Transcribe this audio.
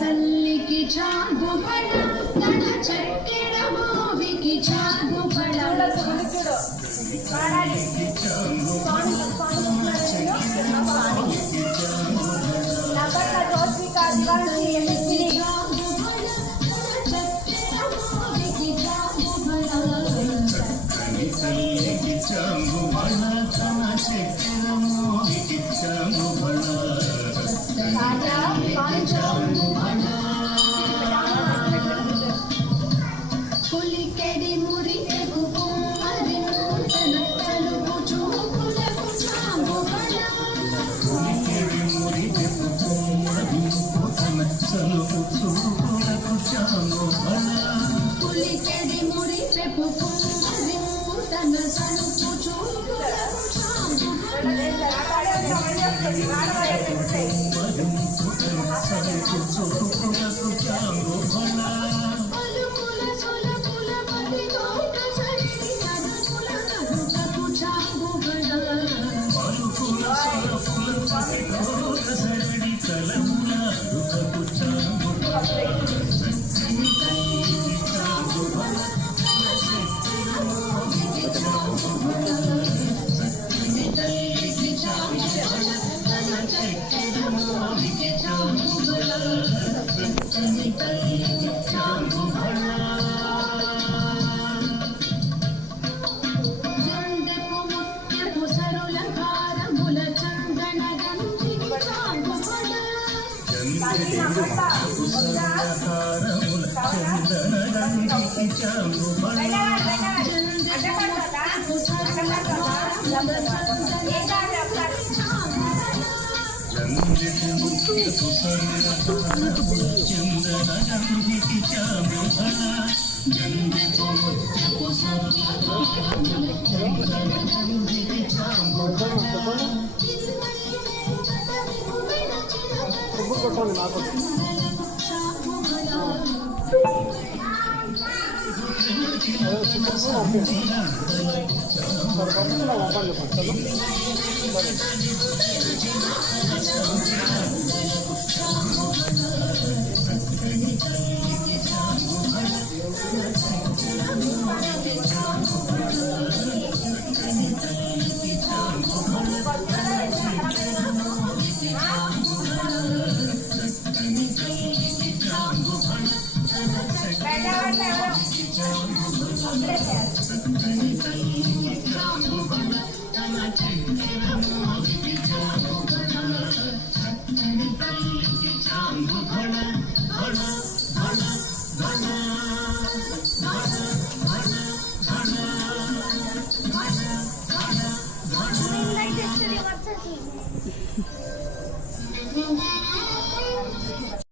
తల్లికి చాగు పడ తన చెక్కిడ మోవికి చాగు పడ పులికెడి మురి కుమారి నూతన తలుపు చూపులకు చాగు పడ పులికెడి మురి కుమారి నూతన తలుపు చూపులకు చాగు పలుకుల సొలకుల పది తోట సరిది నడుకుల నడుటకు చాగు పడ జండెపు ముత్యపు సరుల భారముల చందన గంధికి చాగు పడ జండెపు సరుల భారముల చందన గంధికి చాగు